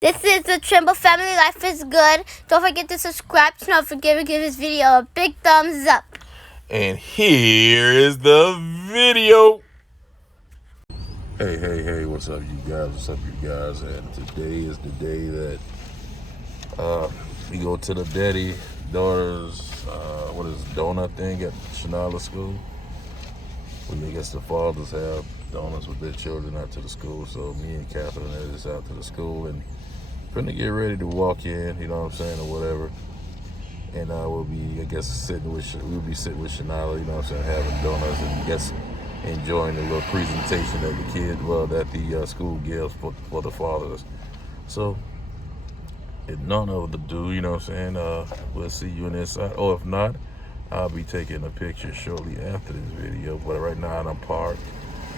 This is the Trimble family. Life is good. Don't forget to subscribe. Don't forget to give this video a big thumbs up. And here is the video. Hey, what's up, you guys? And today is the day that we go to the daughter's, donut thing at Shanyla school. I guess the fathers have donuts with their children out to the school. So me and Catherine are just out to the school and finna get ready to walk in, you know what I'm saying, or whatever. And we'll be sitting with Shanyla, you know what I'm saying, having donuts and enjoying the little presentation that the school gives for the fathers. So, if none of the do, you know what I'm saying, we'll see you in inside. Or if not, I'll be taking a picture shortly after this video. But right now I'm parked.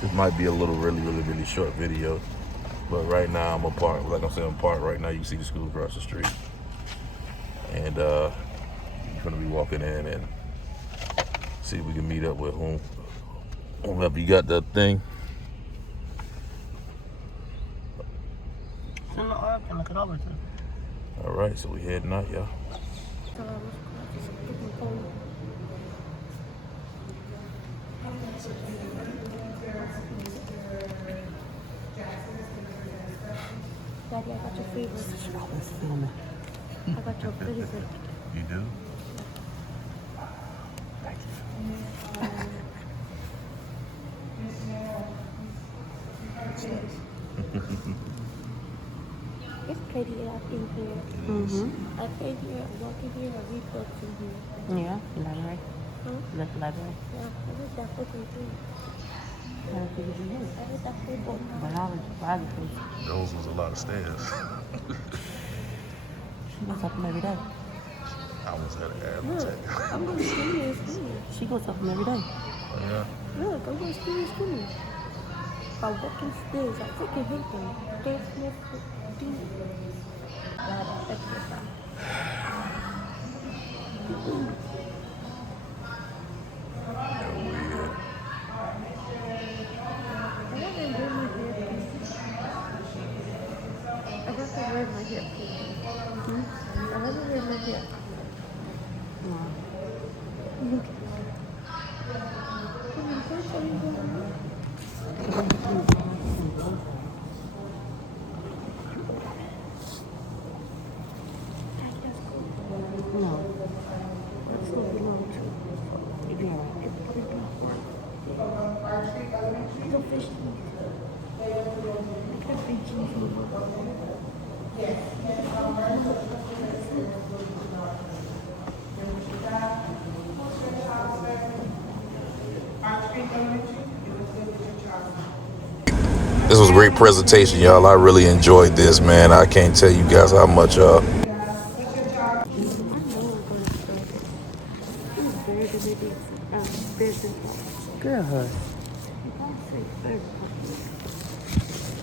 This might be a little really short video. But right now I'm parked. Like I'm saying, I'm parked right now. You can see the school across the street. And I'm gonna be walking in and see if we can meet up with whomever you got that thing. All right, so we heading out, y'all. Daddy, I got your favorite. I got your favorite. You do? Thank you. It's pretty up in here. I came here, walk in here, and read books in here. Yeah, the library. Huh? Is that the library? Yeah, I read that book in here. I don't think you I read that full book. biography. Those was a lot of stairs. She goes up them every day. I almost had an Look, attack. I'm going to school in school. She goes up them every day. Yeah. Look, I'm going to school in school. I walk these stairs, I freaking hate them. There's no freaking exercise. They're weird. I have to wear my hair. I have to wear my hair. No. That's so long too. Yeah. No fish teeth. I can't be cheesy. This was a great presentation, y'all. I really enjoyed this, man. I can't tell you guys how much I know I'm going to start it. It's very good business. Girl, You can't say very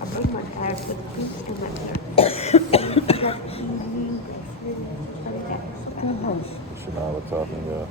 I bring my hair to the beach and my hair. That evening, Shanyla talking, y'all.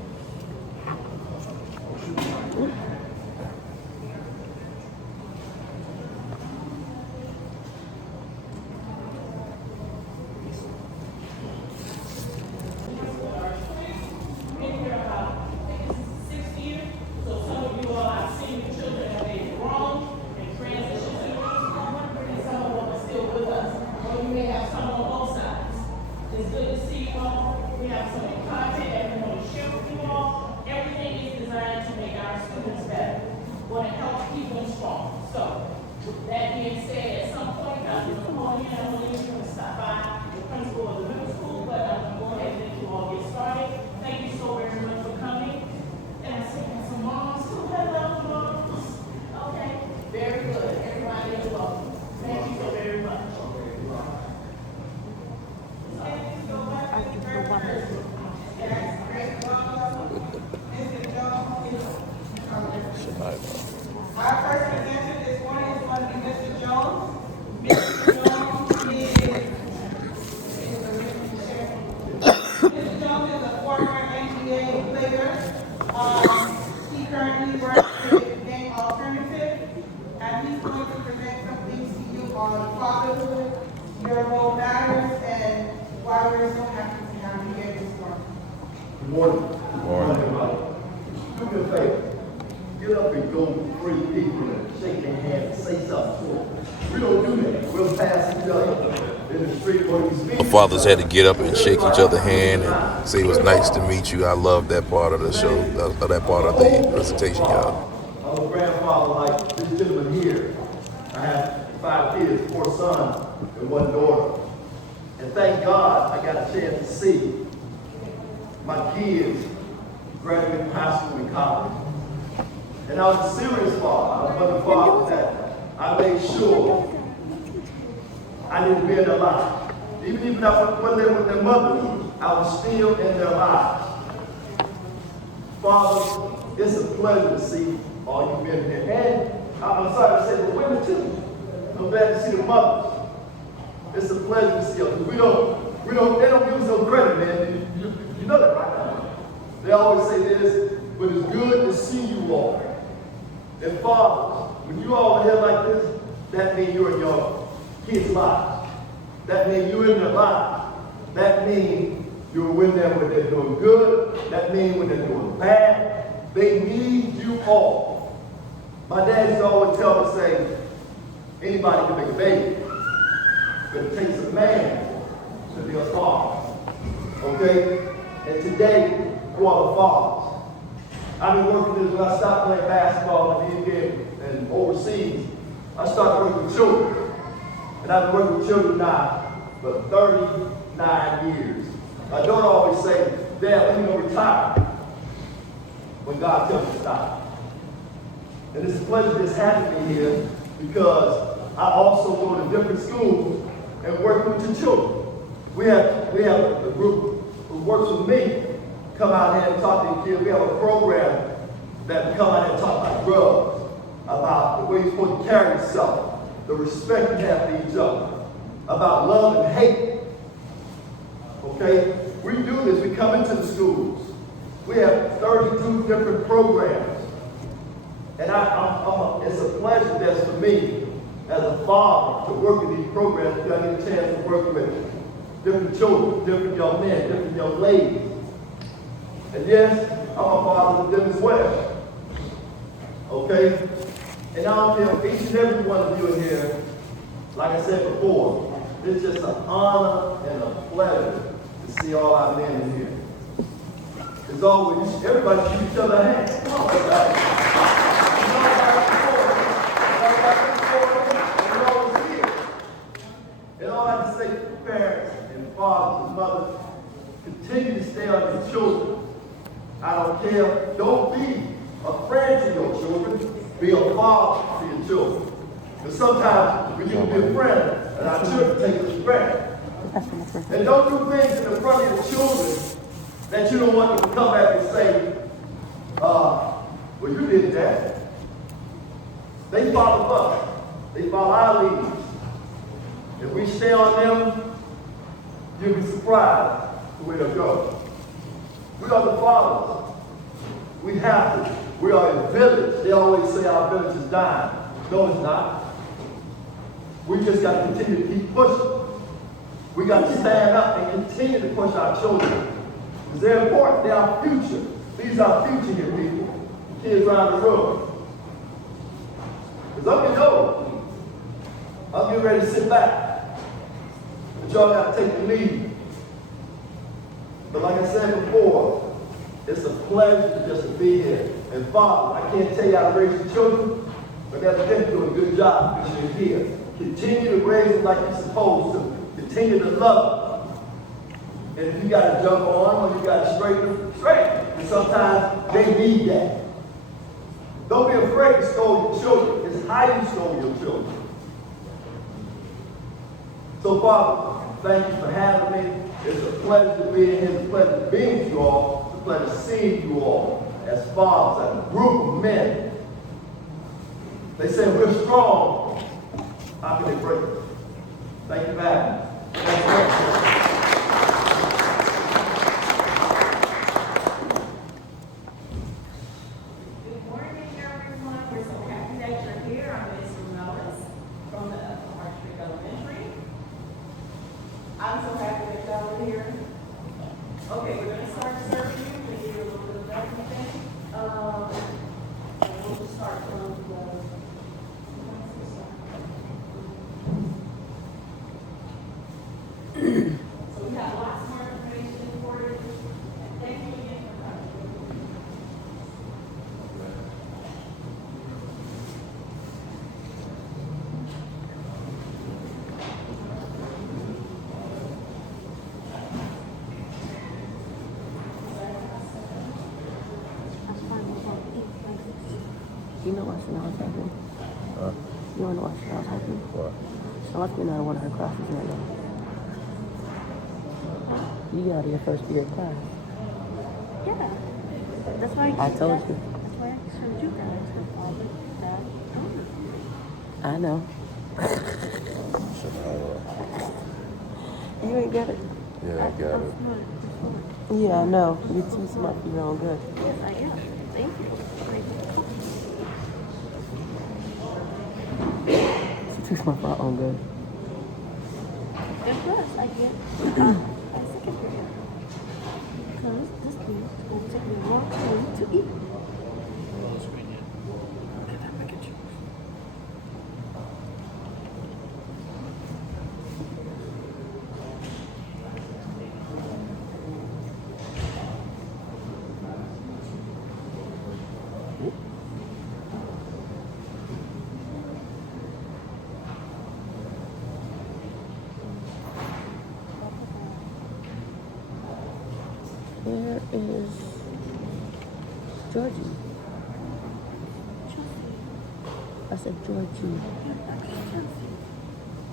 Our first presenter this morning is going to be Mr. Jones. Mr. Jones Morning. Morning. Do me a favor. Get up and go three people and shake their hand and say something to them. We don't do that. We'll pass each other in the street when we speak. Fathers had to get up and shake each other's hand and say it was nice to meet you. I love that part of the show, that part of the presentation, y'all. I'm a grandfather like this gentleman here. I have 5 kids, 4 sons and 1 daughter. And thank God I got a chance to see my kids graduate from high school and college. And I was a serious father. I was a father that I made sure I didn't be in their life. Even if I wasn't there with their mother, I was still in their lives. Father, it's a pleasure to see all you men here. And I'm sorry to say the women too. I'm glad to see the mothers. It's a pleasure to see them. They don't give us no credit, man. You know that, right? They always say this, but it's good to see you all. And fathers, when you all are here like this, that means you're in your kids' lives. That means you're in their lives. That means you're with them when they're doing good. That means when they're doing bad. They need you all. My dad used to always tell me, say, anybody can make a baby, but it takes a man to be a father. Okay? And today, you are the fathers. I've been working this when I stopped playing basketball and overseas. I started working with children. And I've been working with children now for 39 years. My daughter always say, Dad, when are you going to retire? When God tells me to stop. And it's a pleasure just having me here because I also go to different schools and work with the children. We have a group who works with me come out here and talk to the kids. We have a program that come out here and talk about drugs, about the way you're supposed to carry yourself, the respect you have for each other, about love and hate. Okay? We do this. We come into the schools. We have 32 different programs. And it's a pleasure that's for me as a father to work with these programs because I get a chance to work with different children, different young men, different young ladies. And yes, I'm a father to them as well. Okay? And I don't care each and every one of you in here, like I said before, it's just an honor and a pleasure to see all our men in here. As always, everybody shoot each other a hand. Come on, everybody. And all I can say to parents and fathers and mothers, continue to stay on your children. I don't care. Don't be a friend to your children. Be a father to your children. Because sometimes we can be a friend and our children take us for granted. And don't do things in the front of your children that you don't want them to come back and say, well, you did that. They follow us. They follow our leaders. If we stay on them, you'll be surprised the way they'll go. We are the fathers. We have to. We are a village. They always say our village is dying. No, it's not. We just got to continue to keep pushing. We got to stand up and continue to push our children. Because they're important. They're our future. These are our future here, people. Kids around the room. Because I'm getting old. I'm getting ready to sit back. But y'all got to take the lead. But like I said before, it's a pleasure just to be here. And Father, I can't tell you how to raise your children, but that's them doing a good job because you're here. Continue to raise them like you're supposed to. Continue to love them. And if you got to jump on or you got to straighten them, straighten them. And sometimes they need that. Don't be afraid to scold your children. It's how you scold your children. So Father, thank you for having me. It's a pleasure to be here. It's a pleasure being with you all. It's a pleasure seeing you all as fathers, as a group of men. They say we're strong. How can they break us? Thank you for having me. Thank you. Good morning, everyone. We're so happy that you're here. I'm Ms. Mellis from the Marsh Creek Elementary. I'm so happy that y'all are here. Okay, we're going to start serving you. We'll start from so we have lots more information for you. And thank you again for coming. You know why Chanel's happy? Huh? You wanna know why Chanel's happy? What? Chanel's getting out of one of her classes right now. You got out of your first year of class. Yeah. That's why I told you. That's why I showed you guys the father, dad, daughter. I know. Shanyla. You ain't get it. Yeah, I got it. Yeah, I know. You're too smart for your own good. Yes, I am. Thank you. She's too smart for her own good. And plus, I get a second period. Because this thing will take me a long time to eat. Where is Georgie? I said Georgie.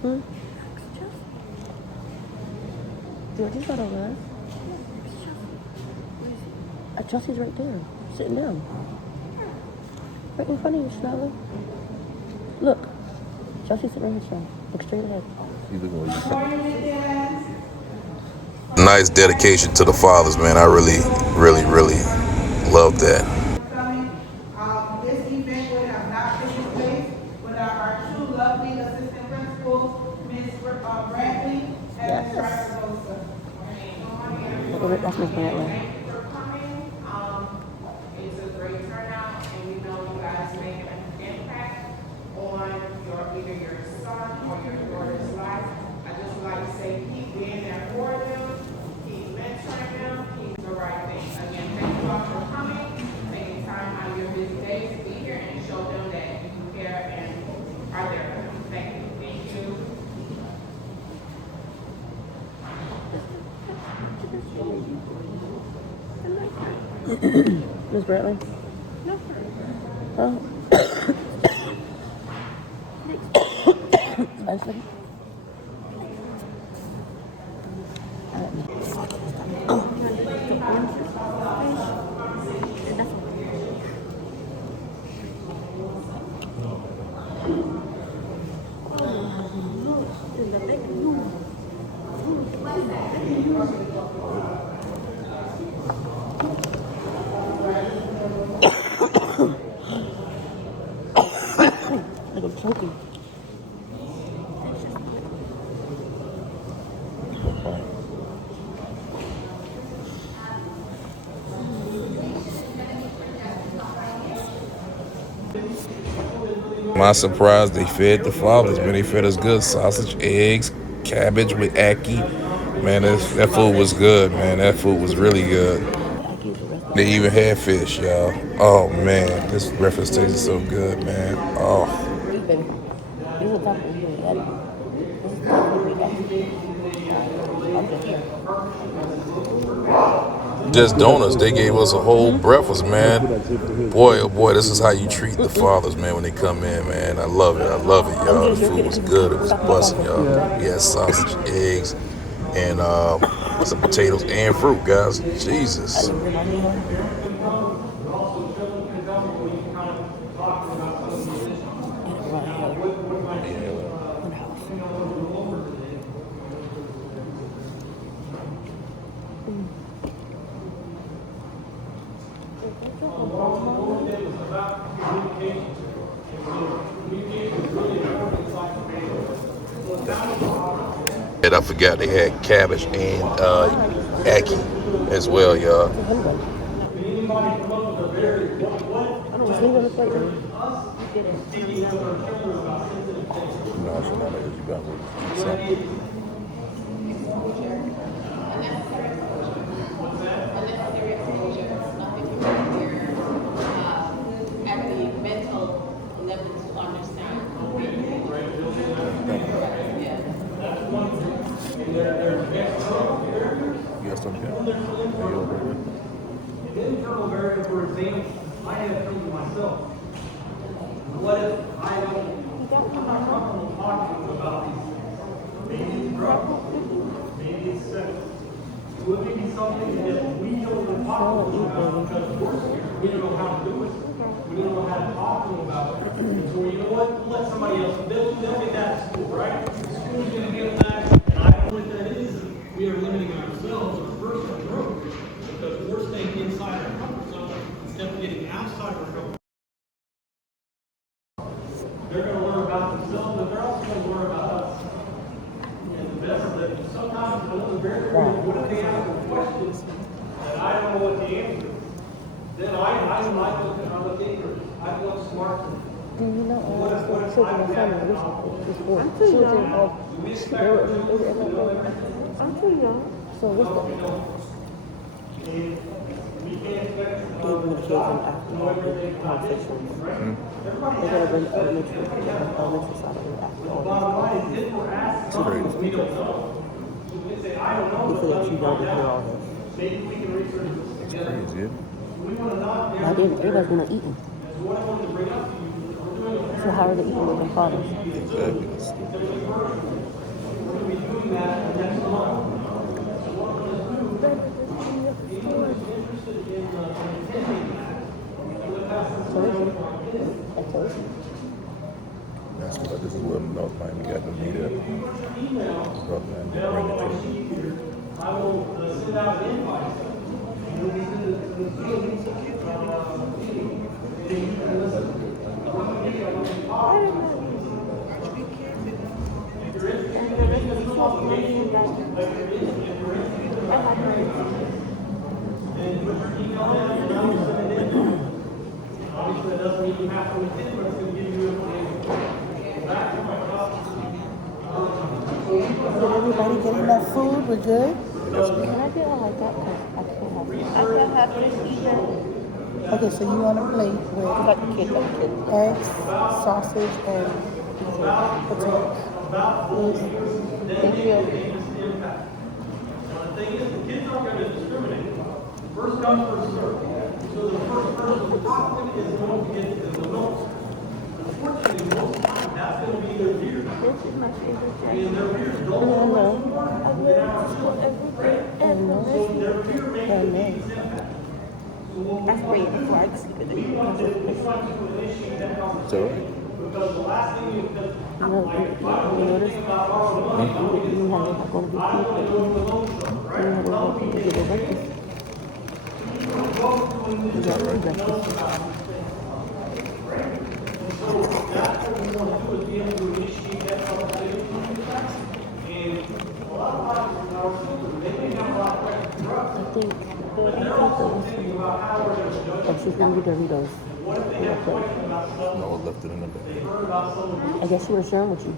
Hmm? Georgie's not over there. Chelsea's right there, sitting down. Right in front of you, Shanyla. Look. Chelsea's sitting right here, look straight ahead. You looking what you Nice dedication to the fathers, man. I really, really, really love that. Coming. This event would have not taken place without our two lovely assistant principals, Ms. Bradley and Ms. Barbosa. That's Miss Brantley. Thank you for coming. It's a great turnout, and we know you guys make an impact on either your son or your daughter's life. I just would like to say, keep being there for them, keep mentoring them, keep the right thing. Again, thank you all for coming, taking time out of your busy days to be here and show them that you care and are there for them. Thank you. Thank you. Miss Brantley? No, Oh. Spice lady? Like I'm choking. My surprise, they fed the fathers, man. They fed us good sausage, eggs, cabbage with ackee. Man, that food was good, man. That food was really good. They even had fish, y'all. Oh, man. This breakfast tasted so good, man. Oh. Baby, these are tacos. You ain't had it. This is tacos we got. Okay. Just donuts. They gave us a whole breakfast, man. Boy, oh boy, this is how you treat the fathers, man, when they come in, man. I love it. I love it, y'all. The food was good. It was busting, y'all. We had sausage, eggs, and some potatoes and fruit, guys. Jesus. And I forgot they had cabbage and ackee as well, y'all. anybody come up with a very, Just leave it on the plate, man. speaking with our children about sensitive things. No, Shanyla, you got what? What I need Unnecessary exposure, nothing to here, at the mental level to understand. Yeah. You got something? Are you over there? an internal variable, for example, I have something myself. What if I don't, I'm not comfortable talking about these things? Maybe it's drugs, maybe it's sex. Would it be something that we don't even talk to them about because we don't know how to do it? We don't know how to talk to them about it. So you know what? We'll let somebody else, they'll get that at school, right? School's gonna give that, and I don't know what that is. We are limiting ourselves, our personal growth, because we're staying inside our comfort zone instead of getting outside our comfort zone. They're going to learn about themselves, but they're also going to learn about us. And the best of it, sometimes one of the very what if they ask a question that I don't know what the answer is? Then I look ignorant. I look smart to them. Do you know all the children are family recently? I'm too Children young. of I'm too young. So what's the We can't expect even the kids and after the conversations? They're gonna bring the elementary side of it after all this. It's crazy. You feel like you don't hear all this. It's crazy, yeah? Like everybody's gonna eat them. So how are they eating with their fathers? Exactly. That's stupid. I told you. That's what this is what North Miami got to meet at. North Miami bring it to them. I will send out an invite. You'll be to obviously, it doesn't mean you have to attend, but it's going to give you information. Back to my topic. Did everybody get enough food? We're good? Can I get it like that? Because I can't have this either. Okay, so you want a plate with Like the kid, like the kid. eggs, sausage, and potatoes. Thank you. Now, the thing is, the kids aren't going to discriminate. First come, first serve. So the first person to talk to is going to get the most. Unfortunately, most of the time, that's going to be their beer. This is my favorite drink. And their beer is don't Hello. I wear it to everything ever. So their beer makes a big impact. I spray it before I sleep in the We want to initiate that It's conversation. all right. Because the last thing you can, You notice? You know how they're not going to be people. You know how they're going to get their breakfast. You got two breakfast. that's what we want to do is be able to initiate that conversation. And a lot of times in our children, they may have a lot of questions for us. I think there was some extra hungry Doritos. No, left it in the bag. I guess she was sharing with you.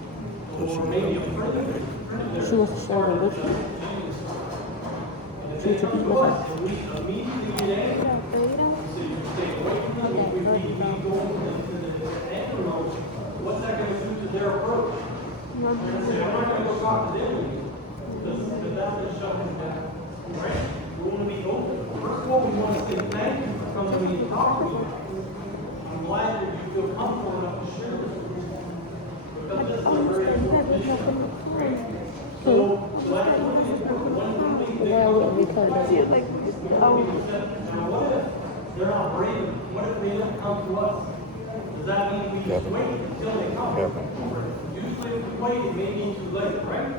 So she left it in the bag. She was sharing with you. She took it with her. What's that going to do to their approach? I'm not going to go talk to them because that's going to shut them down. Right? We want to be open. First of all, we want to say thank you for coming to me and talking to me. I'm glad that you feel comfortable enough to share this with me. Because this is a very important issue. So that's one thing Why wouldn't we come to you? Like, now what if they're not brave? What if they don't come to us? Does that mean we just wait until they come? Happened. Usually if we wait, it may be too late, right?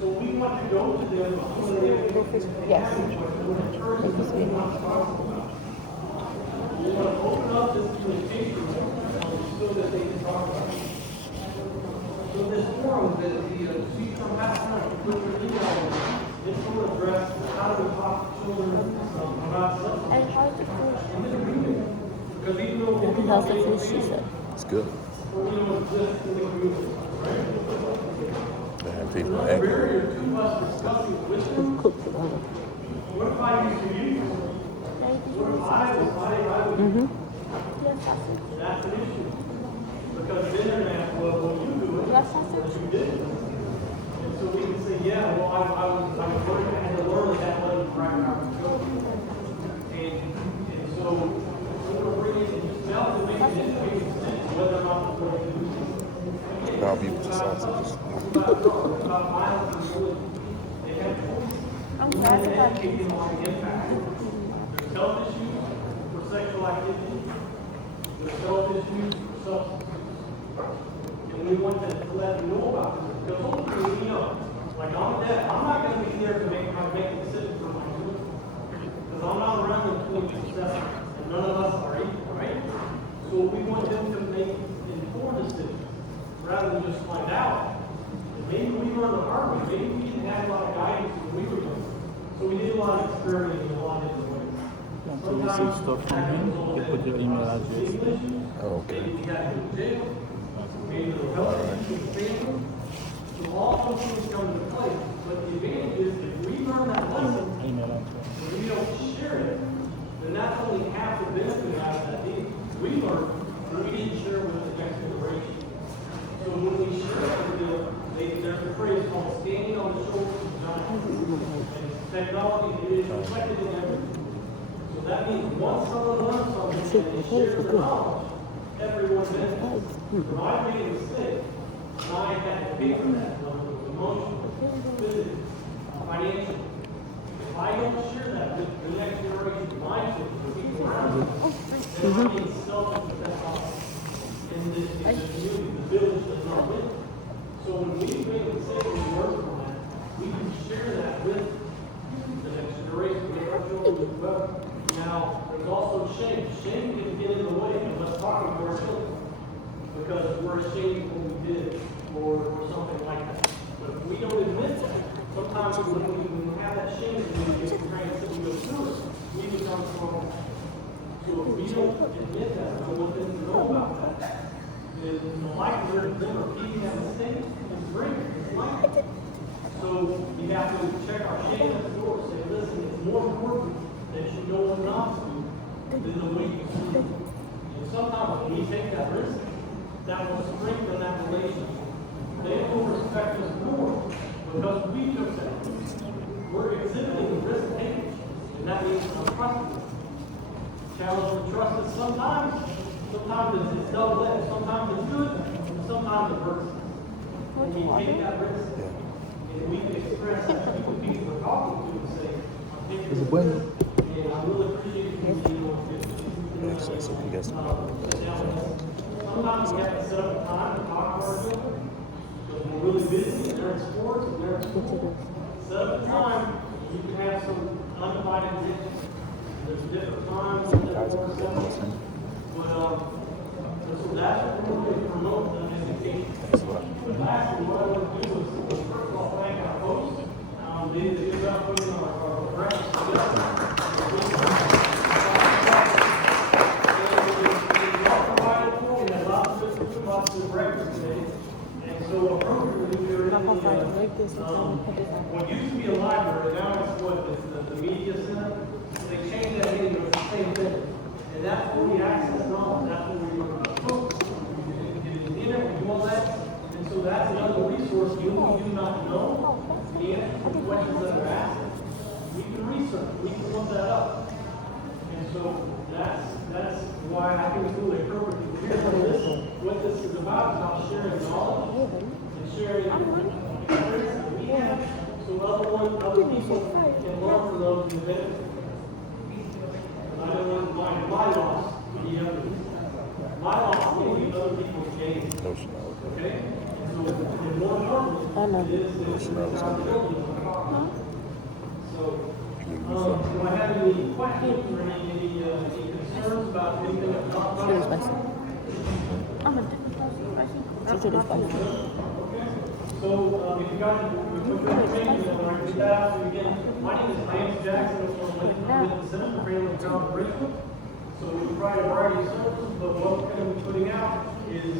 So we want to go to them before they yes. encourage them to not talk about. We want to open up this communication so that they can talk about it. So this forum that the speaker passed on, put your email, this will address how do we talk And how's the food? How's the food, she said? It's good. They have people accurate. Cooked together. Daddy, did you want sausage? Mm-hmm. You have sausage? You have sausage? So we can say, yeah, well, I was working, I had to learn that wasn't right how to go. And so we're bringing it now to make it sense whether or not we're going to do it. I'll be with the sausages. About violence and bullying. They have choices. I'm glad you got Educate them on the impact. There's health issues for sexual activity. There's health issues for substance. And we want to let them know about this. Because ultimately, you know, like I'm a dad, I'm not going to be there to make decisions for my children. Because I'm not around them 24/7. And none of us are equal, right? So we want them to make informed decisions rather than just find out. And maybe we learned the hard way. Maybe we didn't have a lot of guidance when we were young. So we did a lot of experimenting in a lot of different ways. To receive stuff from him, you put your email address. Oh, okay. Maybe we got to go to jail. Maybe the health issues, family. So all those things come into play. But the advantage is if we learn that lesson, Email address. and we don't share it, then that's only half the benefit out of that deal. We learned, but we didn't share with the next generation. So when we share it with them, there's a phrase called standing on the shoulders of giants. And technology is reflected in everything. So that means once someone learns something and they share their knowledge, everyone benefits. So I made a mistake, and I had to pay for that, whether it was emotional, physically, financially. If I don't share that with the next generation, my children, the people around me, then I'm being selfish with that knowledge. And the community, the village does not win. So when we make a mistake and we learn from that, we can share that with the next generation, with our children as well. Now, there's also shame. Shame can get in the way of us talking to our children because we're ashamed of what we did or something like that. But if we don't admit that, sometimes when we have that shame and we get trained and we go through it, we become strong. So if we don't admit that, we want them to know about that. The likelihood of them repeating that mistake is great. It's likely. So we have to check our shame at the door and say, listen, it's more important that you know what not to do than the way you do it. And sometimes when we take that risk, that will strengthen that relationship. They will respect us more because we took that risk. We're exhibiting risk taking, and that means untrustworthy. Challenge with trust is sometimes it's double-edged. Sometimes it's good, and sometimes it hurts. When we take that risk, and we can express that to the people we're talking to and say, I'm taking this risk, and I really appreciate you being able to do Actually, so you guys Sometimes we have to set up a time to talk to our children, because we're really busy, and they're in sports, and they're in school. Set up a time, you can have some undivided attention. There's different times, different settings. But, so that's what we're going to promote them education. Lastly, what I want to do is, first of all, thank our hosts. They did a good job putting our breakfast together. And we all provided for, we had lots of different lots of breakfast today. And so appropriately, we were in what used to be a library, now it's what, the media center. So they changed that into the same thing. And that's where we access knowledge, that's where we focus. We get in the internet, we do all that. And so that's another resource. Even if we do not know the answer to the questions that are asked, we can research, we can look that up. And so that's why I think it's really appropriate to hear what this is about sharing knowledge and sharing experience that we have, so other people can learn from those who benefit. I don't want my loss to be others. My loss will be other people's gain. Okay? And so, and more importantly, it is our children. So, do I have any questions or any concerns about anything I've talked about? I'm a different person. So, if you guys, we put your opinions on our staff, and again, my name is Lance Jackson. I'm with the Center for Family and Child Enrichment. So we provide a variety of services, but what we're going to be putting out is,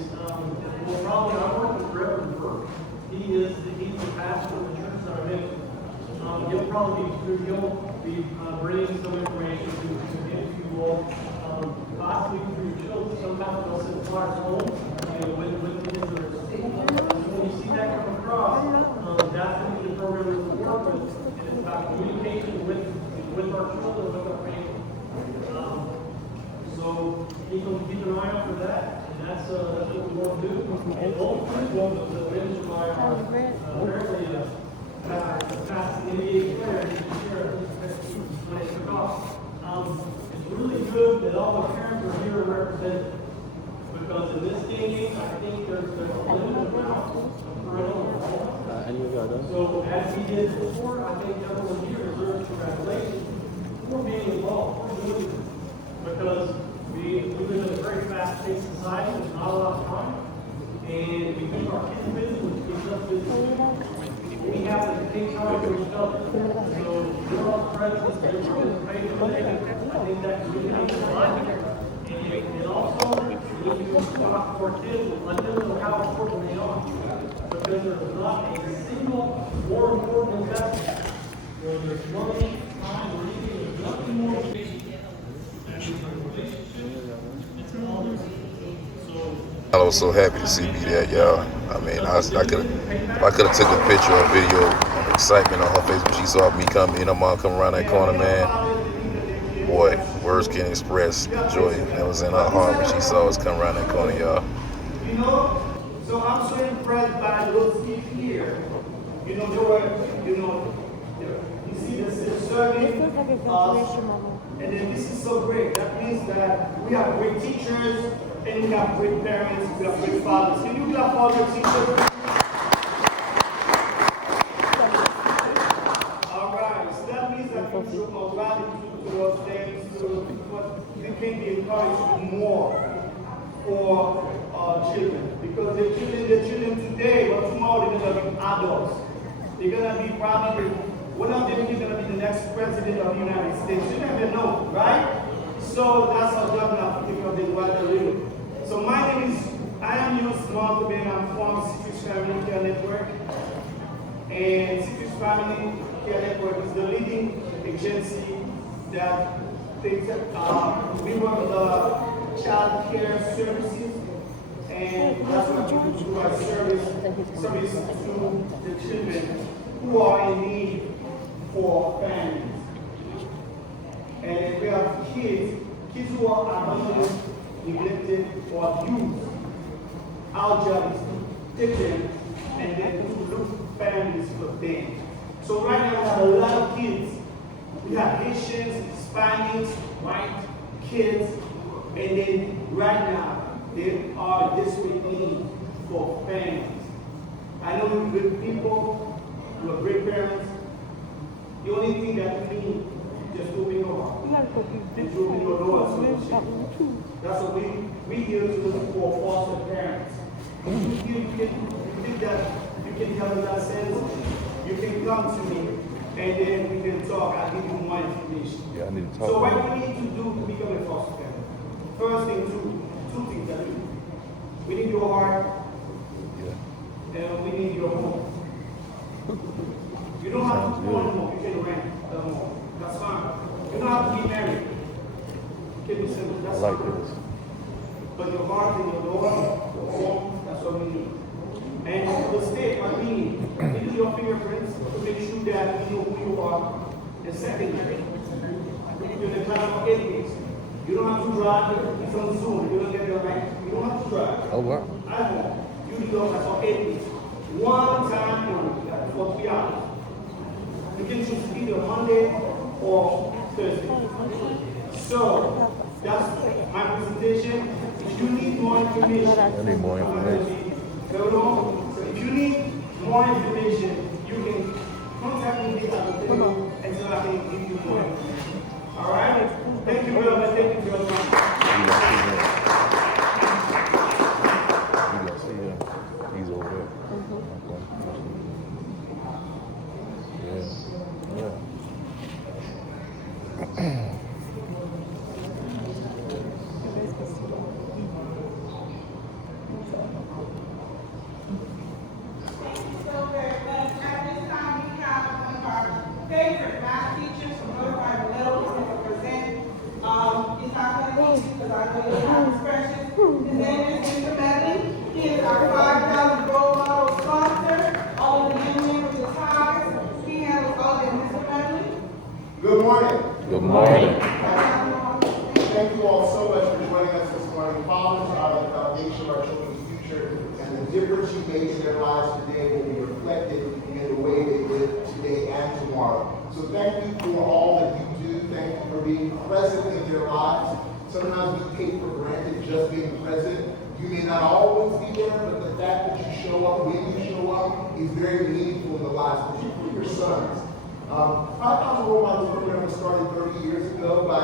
well, probably I'm working with Reverend Burke. He's the pastor of the church that I'm in. He'll be bringing some information to you all, possibly for your children. Sometimes they'll send flyers home, with the kids that are in school. So when you see that come across, that's what the program is to work with, and it's about communication with our children, with our families. So keep an eye out for that, and that's what we want to do. And ultimately, the mentioned by our apparently past NBA player, when it took off. It's really good that all the parents are here represented, because in this day and age, I think there's a limited amount of parental involvement. So as we did before, I think everyone here deserves congratulations for being involved, because we live in a very fast-paced society. There's not a lot of time, and we keep our kids busy, which keeps us busy. We have to take charge of each other. So you're all present, you're participating in that. I think that communicates a lot. And also, we need to talk to our kids and let them know how important they are. Because there's not a single more important investment. There's money, time, reading, there's nothing more important. I was so happy to see me there, y'all. I mean, I could have took a picture or video of excitement on her face when she saw me come in. Her mom come around that corner, man. Boy, words can't express the joy that was in her heart when she saw us come around that corner, y'all. You know, so I'm so impressed by those kids here. You know, they were, you see the serving us, and then this is so great. That means that we have great teachers, and we have great parents, we have great fathers. Can you clap for your teachers? All right, so that means that we show our gratitude towards them, so we can be encouraged more for our children. Because the children today, but tomorrow they're going to be adults. They're going to be probably, one of them is going to be the next president of the United States. You never know, right? So that's our job now, to think of them while they're living. So my name is, I am Yunus Marco, and I'm from Citrus Family Care Network. And Citrus Family Care Network is the leading agency that takes, we work with child care services, and that's what we do through our service to the children who are in need for families. And if we have kids who are abandoned, neglected, or abused, our job is to take them and then to look families for them. So right now we have a lot of kids. We have Haitians, Hispanics, white kids, and then right now they are desperate need for families. I know we're good people, we're great parents. The only thing that we need is just open your heart and to open your doors. That's what we here to look for foster parents. You think that you can tell them that sense, you can come to me and then we can talk. I'll give you more information. Yeah, I need to talk. So what we need to do to become a foster parent? First thing, two things that we need. We need your heart, and we need your home. You don't have to own a home, you can rent a home. That's fine. You don't have to be married. You can be single. That's I like fine. this. But your heart and your door, your home, that's what we need. And the state, what we need is your fingerprints to make sure that we know who you are. And secondly, you're in the class for 8 weeks. You don't have to drive. It's on Zoom. You don't get your right. You don't have to drive. Oh, wow. I won't. You do the class for 8 weeks. One time a week, for 3 hours. You can choose either Monday or Thursday. So that's my presentation. If you need more information, I need more information. So if you need more information, you can contact me at the table and so I can give you more information. All right? Thank you very much. Thank you very much. You guys see him? He's over there. Okay. Yeah. Thank you so very much. At this time, we have one of our favorite math teachers from North Carolina Middle who's going to present. He's not going to teach you because I know you have expressions. His name is Mr. Medley. He is our 5,000 role model sponsor. All of the young men with his ties. He handles all of them. Mr. Medley. Good morning. Good morning. Thank you all so much for joining us this morning. Fathers are the foundation of our children's future, and the difference you make in their lives today will be reflected in the way they live today and tomorrow. So thank you for all that you do. Thank you for being present in their lives. Sometimes we take for granted just being present. You may not always be there, but the fact that you show up when you show up is very meaningful in the lives, particularly your sons. 5,000 Role Models program was started 30 years ago by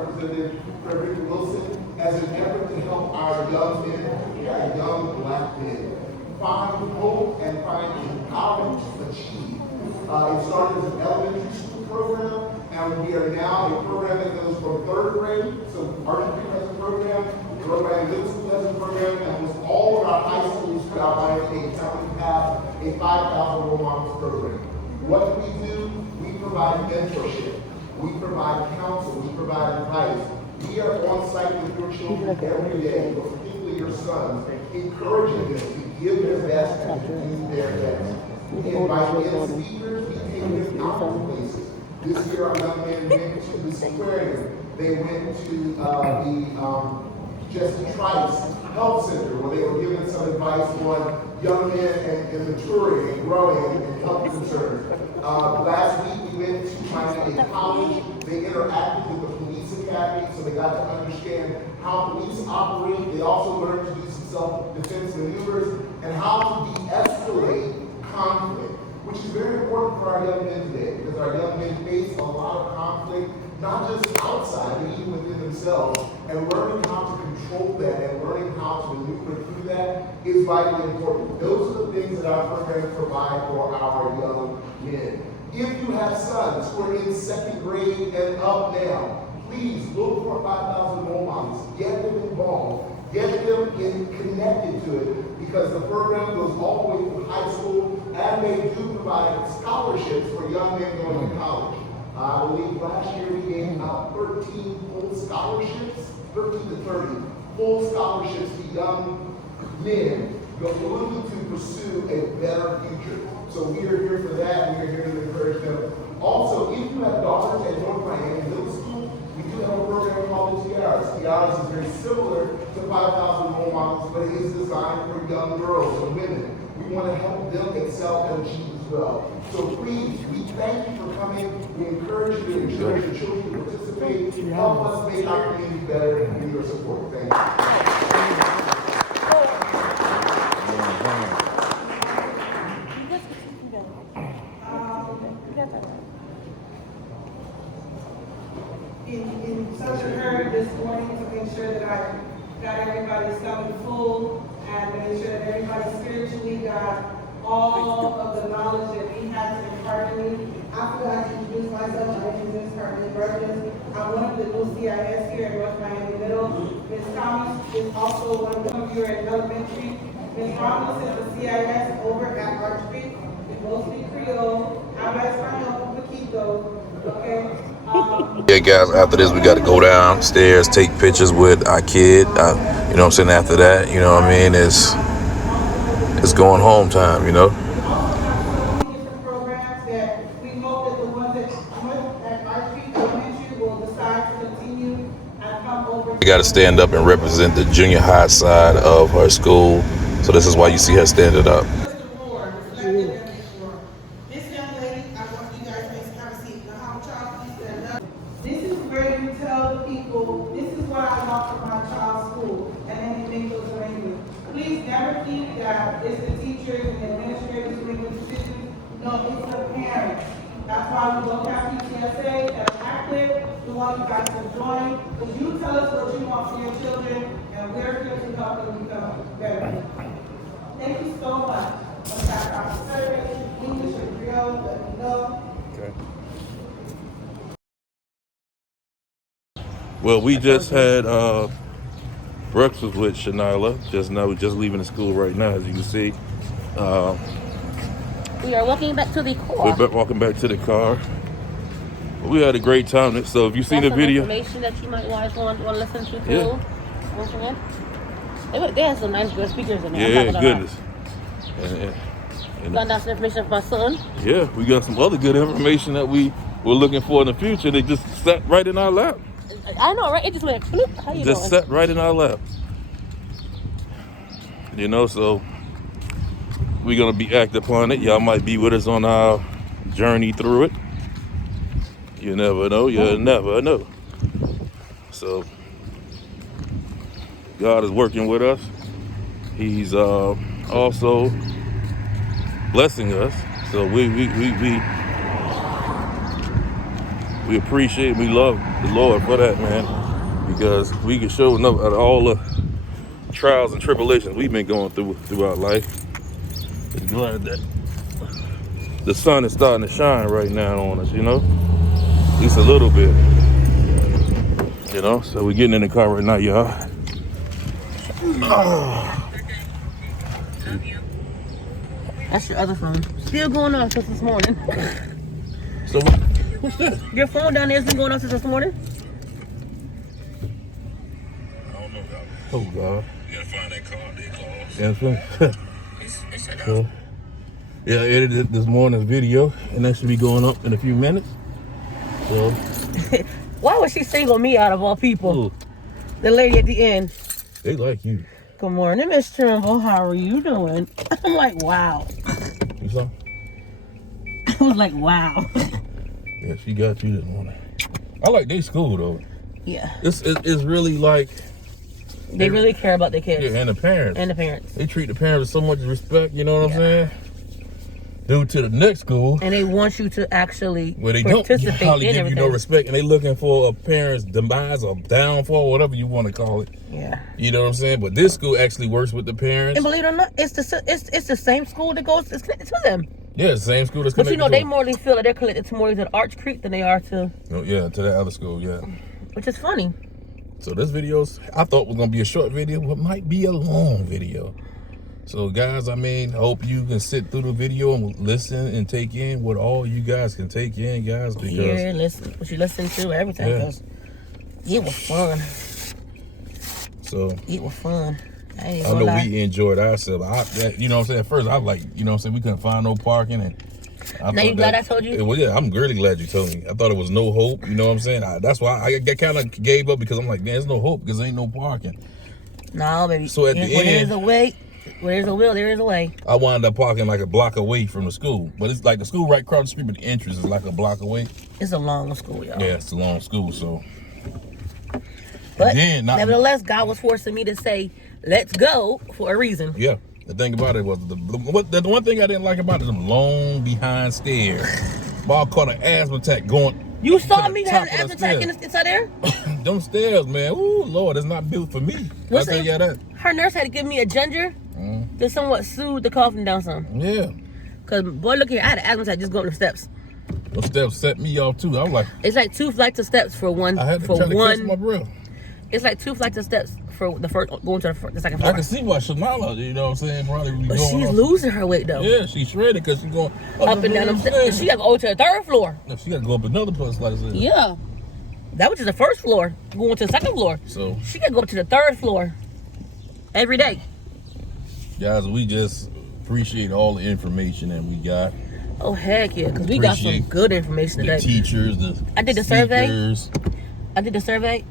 Representative Frederick Wilson as an effort to help our young men, our young black men, find hope and find empowerment to achieve. It started as an elementary school program, and we are now a program that goes from 3rd grade, so Archie has a program, Burbank Middle School has a program, and with all of our high schools throughout Miami Dade County have a 5,000 Role Models program. What do? We provide mentorship, we provide counsel, we provide advice. We are on site with your children every day, but particularly your sons, encouraging them to give their best and to do their best. We invite in speakers, we take them out to places. This year our young men went to the aquarium, they went to the Jesse Trice Health Center where they were given some advice on young men and maturing and growing and health concerns. Last week we went to Miami Dade College. They interacted with the police academy, so they got to understand how police operate. They also learned to do some self-defense maneuvers and how to de-escalate conflict, which is very important for our young men today because our young men face a lot of conflict, not just outside, but even within themselves. And learning how to control that and learning how to maneuver through that is vitally important. Those are the things that our programs provide for our young men. If you have sons who are in 2nd grade and up now, please look for 5,000 Role Models. Get them involved. Get them connected to it because the program goes all the way through high school and they do provide scholarships for young men going to college. I believe last year we gave out 13 full scholarships, 13 to 30 full scholarships to young men looking to pursue a better future. So we are here for that. We are here to encourage them. Also, if you have daughters at North Miami Middle School, we do have a program called the Tiaras. Tiaras is very similar to 5,000 Role Models, but it is designed for young girls and women. We want to help them excel and achieve as well. So please, we thank you for coming. We encourage you to encourage your children to participate. Help us make our community better and your support. Thank you. In such a hurry this morning to make sure that I got everybody's stomach full and make sure that everybody spiritually got all of the knowledge that he has to impart to me. I forgot to introduce myself. My name is Ms. Carly Burgess. I'm one of the new CIS here at North Miami Middle. Ms. Thomas is also one of you at elementary. Ms. Ramos is the CIS over at Arch Creek. We mostly Creole. Habla Español un poquito. Okay? Yeah, guys, after this, we got to go downstairs, take pictures with our kid. You know what I'm saying? After that, you know what I mean? It's going home time, you know? Different programs that we hope that the ones that at Arch Creek Elementary will decide to continue and come over. We got to stand up and represent the junior high side of her school. So this is why you see her standing up. This young lady, I want you guys to have a seat. Now, how child please stand up. This is where you tell the people, this is what I want for my child's school, and then you make those arrangements. Please never think that it's the teachers and the administrators who make the decisions. No, it's the parents. That's why we both have PTSA that are active. We want you guys to join, because you tell us what you want for your children, and we're here to help them become better people. Thank you so much. English and Creole, let me know. Okay. Well, we just had breakfast with Shanyla just now. We're just leaving the school right now, as you can see. We are walking back to the car. We're walking back to the car. We had a great time. So if you seen the video, information that you might want to listen to too. Yeah. Once again, they have some nice good speakers in there. yeah, goodness. And Found out some information for my son. yeah, we got some other good information that we were looking for in the future. They just sat right in our lap. I know, right? It just went bloop. How you Just doing? sat right in our lap. You know, so we're gonna be active upon it. Y'all might be with us on our journey through it. You never know. You never know. So God is working with us. He's also blessing us. So we appreciate, we love the Lord for that, man, because we can show enough of all the trials and tribulations we've been going throughout life. I'm glad that the sun is starting to shine right now on us, you know, at least a little bit, you know. So we're getting in the car right now, y'all. That's your other phone. Still going on since this morning. So what's that? Your phone down there's been going on since this morning? I don't know, God. Oh, God. You gotta find that car, they closed. Yeah, so, yeah, I edited this morning's video, and that should be going up in a few minutes. So, why would she single me out of all people? ooh, The lady at the end. they like you. Good morning, Miss Trimble. How are you doing? I'm like, wow. You saw? I was like, wow. Yeah, she got you this morning. I like their school, though. Yeah. It's really like... They really care about their kids. Yeah, and the parents. And the parents. They treat the parents with so much respect, you know what I'm saying? Due to the next school, And they want you to actually where they don't participate hardly in give everything. you no respect, and they looking for a parent's demise or downfall, whatever you want to call it. Yeah. You know what I'm saying? But this school actually works with the parents. And believe it or not, it's the same school that goes, it's connected to them. Yeah, it's the same school that's But connected you know, to they them. more feel that they're connected more to Arch Creek than they are to, Oh, yeah, to that other school, yeah. which is funny. So this video's, I thought was gonna be a short video, but might be a long video. So guys, I mean, I hope you can sit through the video and listen and take in what all you guys can take in, guys, because Hear, listen, what you listen to, everything. Yeah. 'Cause it was fun. so It was fun. I ain't I gonna know lie. we enjoyed ourselves. You know what I'm saying? At first, I like, you know what I'm saying, we couldn't find no parking, and I Now you thought glad that- I told you? Well, yeah, I'm really glad you told me. I thought it was no hope, you know what I'm saying? That's why I kind of gave up, because I'm like, man, there's no hope because there ain't no parking. No, baby. So at the where there's end- a way, where there's a will, there is a way. I wound up parking like a block away from the school, but it's like the school right across the street, but the entrance is like a block away. It's a long school, y'all. Yeah, it's a long school, so. But then, nevertheless, God was forcing me to say, let's go for a reason. Yeah, the thing about it was, the one thing I didn't like about it, them long behind stairs. Ball caught an asthma attack going. You to saw the me top have of an the asthma attack stairs. inside there? Them stairs, man. Ooh, Lord, it's not built for me. I tell you that. Her nurse had to give me a ginger to somewhat soothe the coughing down some. Yeah. Cause boy, look here, I had an asthma attack just going up the steps. Those steps set me off too. I was like, It's like 2 flights of steps for one. I had to for try to catch my one. breath. It's like 2 flights of steps for the first going to the second I floor. can see why Shanyla, you know what I'm saying, probably be But going she's off. losing her weight though. Yeah, she's shredded because she's going Up and down them steps. She got to go to the 3rd floor. No, she got to go up another place like this. Yeah. That was just the 1st floor. Going to the 2nd floor. So, She got to go to the 3rd floor every day. guys, we just appreciate all the information that we got. Oh heck yeah, because we got some Appreciate good information The today. teachers, the I did the survey. speakers. I did the survey.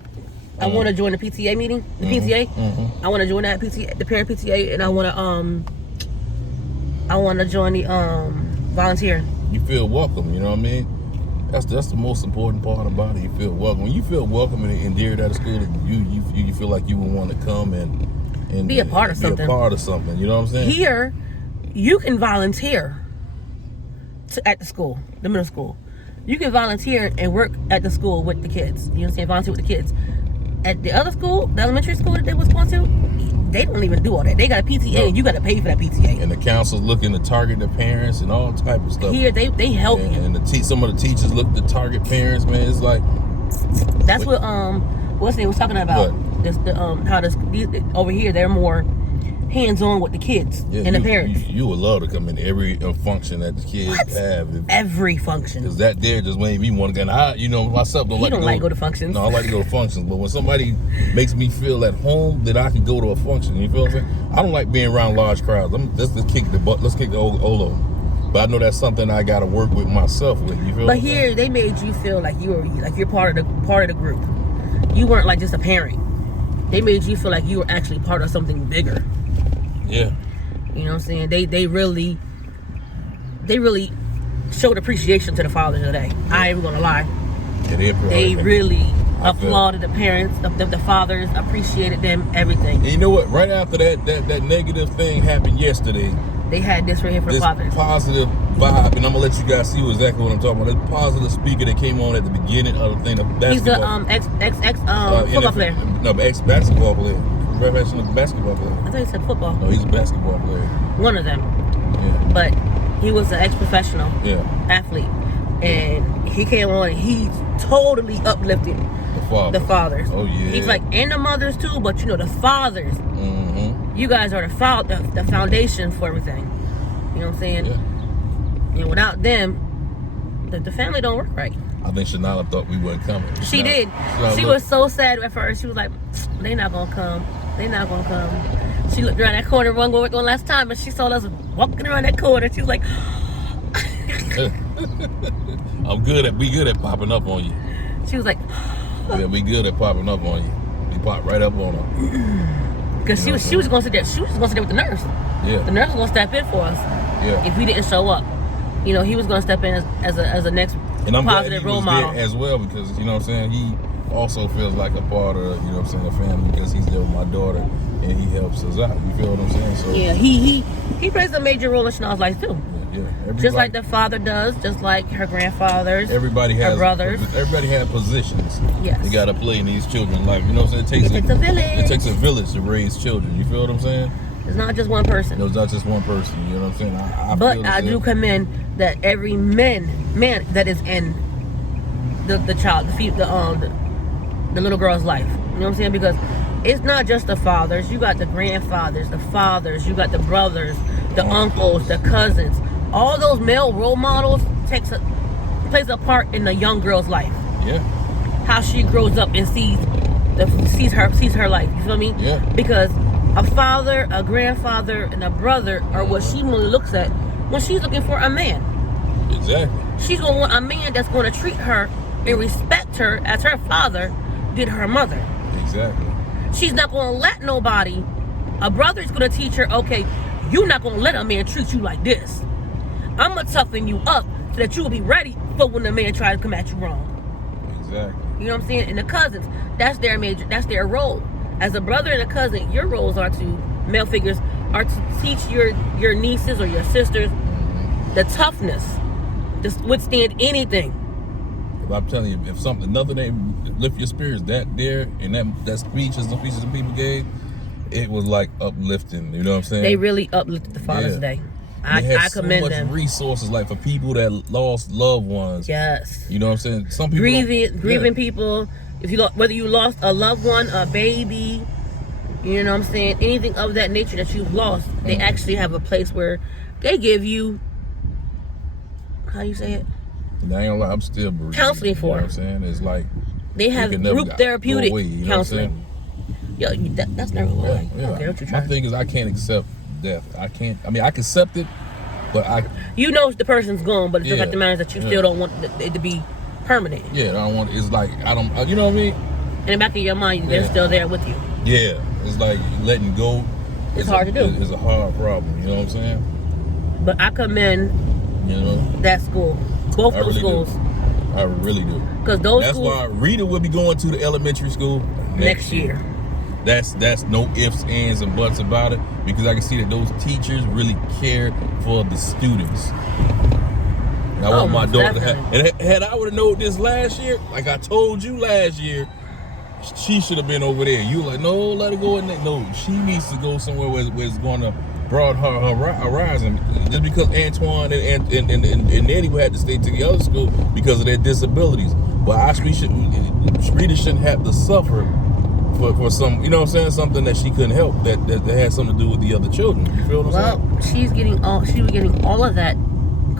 I want to join the PTA meeting. The PTA. I want to join that PTA, the parent PTA, and I want to join the volunteer. You feel welcome, you know what I mean? That's the most important part about it. You feel welcome. When you feel welcome and endeared at a school, you feel like you would want to come and Be a part of something. Be a part of something. You know what I'm saying? Here, you can volunteer at the school, the middle school. You can volunteer and work at the school with the kids. You know what I'm saying? Volunteer with the kids. At the other school, the elementary school that they was going to, they don't even do all that. They got a PTA, and you got to pay for that PTA. And the council's looking to target the parents and all type of stuff. Here, they help you. And some of the teachers look to target parents, man. It's like That's what what's the name was talking about this, how these over here they're more hands-on with the kids and the parents. You would love to come in every function that the kids have. Every function. Because that there just made me want to go. And I, myself don't like to go to functions. No, I like to go to functions. But when somebody makes me feel at home that I can go to a function, you feel what I'm saying? I don't like being around large crowds. Let's kick the Olo. But I know that's something I got to work with myself with. You feel? But here they made you feel like you're part of the group. You weren't like just a parent. They made you feel like you were actually part of something bigger. Yeah. You know what I'm saying? They really showed appreciation to the fathers today. I ain't even gonna lie. Yeah, they really applauded the parents, the fathers, appreciated them, everything. And you know what? Right after that negative thing happened yesterday, they had this right here for the fathers. Positive vibe, and I'm gonna let you guys see exactly what I'm talking about. This positive speaker that came on at the beginning of the thing. He's the ex football player. No, ex basketball player. Professional basketball player. I thought he said football. No, he's a basketball player. One of them. Yeah. But he was an ex-professional athlete. And he came on and he totally uplifted the fathers. Oh, yeah. He's like, and the mothers too, but the fathers. Mm-hmm. You guys are the foundation for everything. You know what I'm saying? Yeah. And without them, the family don't work right. I think Shanyla thought we weren't coming. She did. She was so sad at first. She was like, they not going to come. They not going to come. She looked around that corner one last time, and she saw us walking around that corner. She was like, we good at popping up on you. She was like, yeah, we good at popping up on you. We pop right up on her. Because she was going to sit there. She was going to sit there with the nurse. Yeah. The nurse was going to step in for us. Yeah. If we didn't show up. He was going to step in as a next and I'm positive role model as well, because you know what I'm saying, he also feels like a part of the family, because he's there with my daughter and he helps us out. You feel what I'm saying? So yeah, he plays a major role in Chanel's life too. Yeah, just like the father does, just like her grandfathers. Everybody has her brothers. Everybody has positions. Yes, you got to play in these children's life. You know what I'm saying? It takes a village. It takes a village to raise children. You feel what I'm saying? It's not just one person. No, it's not just one person. You know what I'm saying? But I do commend that every man that is in the child, the little girl's life. You know what I'm saying? Because it's not just the fathers. You got the grandfathers, the fathers. You got the brothers, the uncles, the cousins. All those male role models plays a part in the young girl's life. Yeah. How she grows up and sees her life. You feel me? Yeah. Because a father, a grandfather, and a brother are what she really looks at when she's looking for a man. Exactly. She's gonna want a man that's gonna treat her and respect her as her father did her mother. Exactly. She's not gonna let nobody. A brother's gonna teach her, okay, you're not gonna let a man treat you like this. I'm gonna toughen you up so that you will be ready for when the man tries to come at you wrong. Exactly. You know what I'm saying? And the cousins, that's their role. As a brother and a cousin, your roles are male figures are to teach your nieces or your sisters the toughness to withstand anything. I'm telling you, if nothing ain't lift your spirits, that there and that speech, as the speeches the people gave, it was like uplifting. You know what I'm saying? They really uplifted the Father's Day. I commend them. So much resources, like for people that lost loved ones. Yes. You know what I'm saying? Some people grieving people. If whether you lost a loved one, a baby, you know what I'm saying, anything of that nature that you've lost, they actually have a place where they give you, how do you say it? I ain't gonna lie, I'm still bereaved. Counseling for. You know what I'm saying? It's like they have group therapeutic counseling. Yo, that's never good. Yeah. Okay, what you My thing is, I can't accept death. I can accept it, but the person's gone, but the fact of the matter is that you still don't want it to be permanent. Yeah, I don't want. It's like you know what I mean. In the back of your mind, they're still there with you. Yeah, it's like letting go. It's hard to do. It's a hard problem. You know what I'm saying? But I commend that school, both those schools. I really do. Because that's why Rita will be going to the elementary school next year. That's no ifs, ands, and buts about it, because I can see that those teachers really care for the students. And I want my daughter to have. And had I would have known this last year, like I told you last year, she should have been over there. You were like, no, let her go in there. No, she needs to go somewhere where it's going to broaden her horizon. Just because Antoine and Eddie had to stay to the other school because of their disabilities. But Rita shouldn't have to suffer for some, you know what I'm saying, something that she couldn't help that had something to do with the other children. You feel what I'm saying? Well, she was getting all of that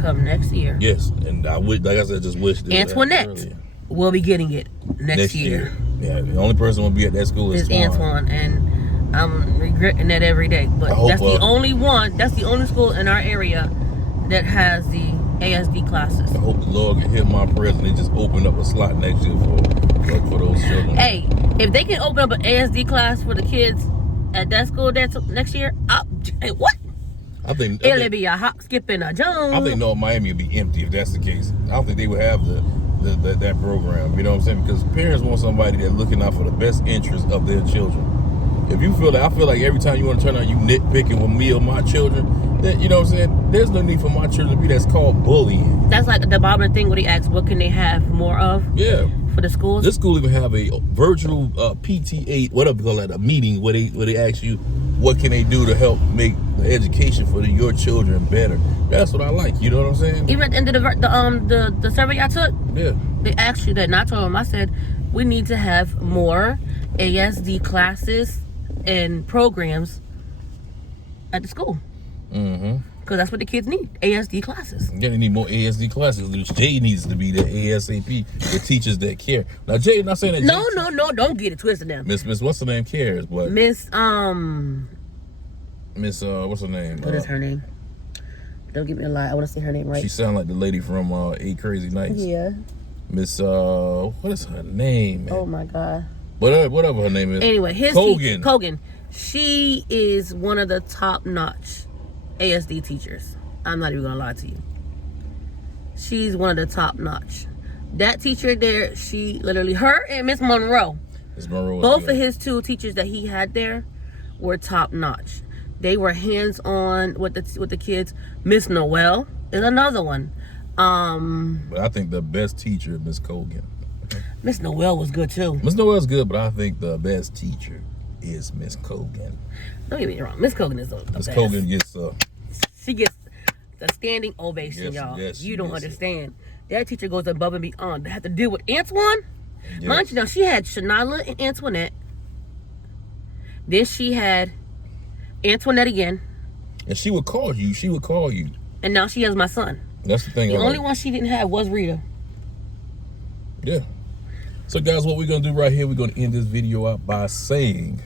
come next year. Yes, and I would, like I said, just wish that Antoinette will be getting it next year. Yeah, the only person will be at that school is Antoine, and I'm regretting that every day. But that's the only one. That's the only school in our area that has the ASD classes. I hope the Lord can hear my prayers and they just open up a slot next year for those children. Hey, if they can open up an ASD class for the kids at that school next year, what? It'll be a hop, skip, and a jump. I think North Miami would be empty if that's the case. I don't think they would have that program. You know what I'm saying? Because parents want somebody that's looking out for the best interest of their children. If you feel that, I feel like every time you want to turn out you nitpicking with me or my children, then, you know what I'm saying? There's no need for my children to be. That's called bullying. That's like the Bobbin thing where they ask, what can they have more of? Yeah. For the schools. This school even have a virtual PTA, whatever you call that, a meeting where they ask you what can they do to help make the education for your children better. That's what I like. You know what I'm saying? Even at the end of the survey I took, yeah, they asked you that, and I told them, I said, we need to have more ASD classes and programs at the school. Mm-hmm. Because that's what the kids need, ASD classes. Yeah, they need more ASD classes. Jay needs to be there ASAP with teachers that care. Now, Jay, not saying that. No, don't get it twisted now. Miss, what's her name? Cares, but Miss, what's her name? What is her name? Don't give me a lie. I want to say her name right. She sound like the lady from 8 Crazy Nights. Yeah. Miss, what is her name, man? Oh my God. Whatever her name is. Anyway, Kogan. Kogan. She is one of the top-notch ASD teachers. I'm not even gonna lie to you. She's one of the top-notch. That teacher there, she literally, her and Miss Monroe. Miss Monroe. Both of his 2 teachers that he had there were top-notch. They were hands-on with the kids. Miss Noel is another one. But I think the best teacher is Miss Kogan. Miss Noel was good too. Miss Noel's good, but I think the best teacher is Miss Kogan. Don't get me wrong. Miss Kogan is the best. Miss Kogan gets she gets the standing ovation, y'all. You don't understand. That teacher goes above and beyond. They have to deal with Antoine. Yes. Mind you, now she had Shanyla and Antoinette. Then she had Antoinette again. And she would call you. And now she has my son. That's the thing. The only one she didn't have was Rita. Yeah. So guys, what we're going to do right here, we're going to end this video out by saying,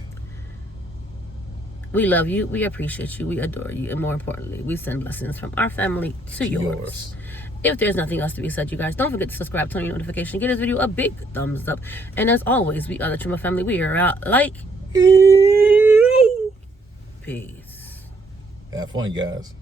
we love you, we appreciate you, we adore you, and more importantly, we send blessings from our family to yours. If there's nothing else to be said, you guys, don't forget to subscribe, turn on your notification, give this video a big thumbs up, and as always, we are the Trimmer family. We are out like peace. Have fun, guys.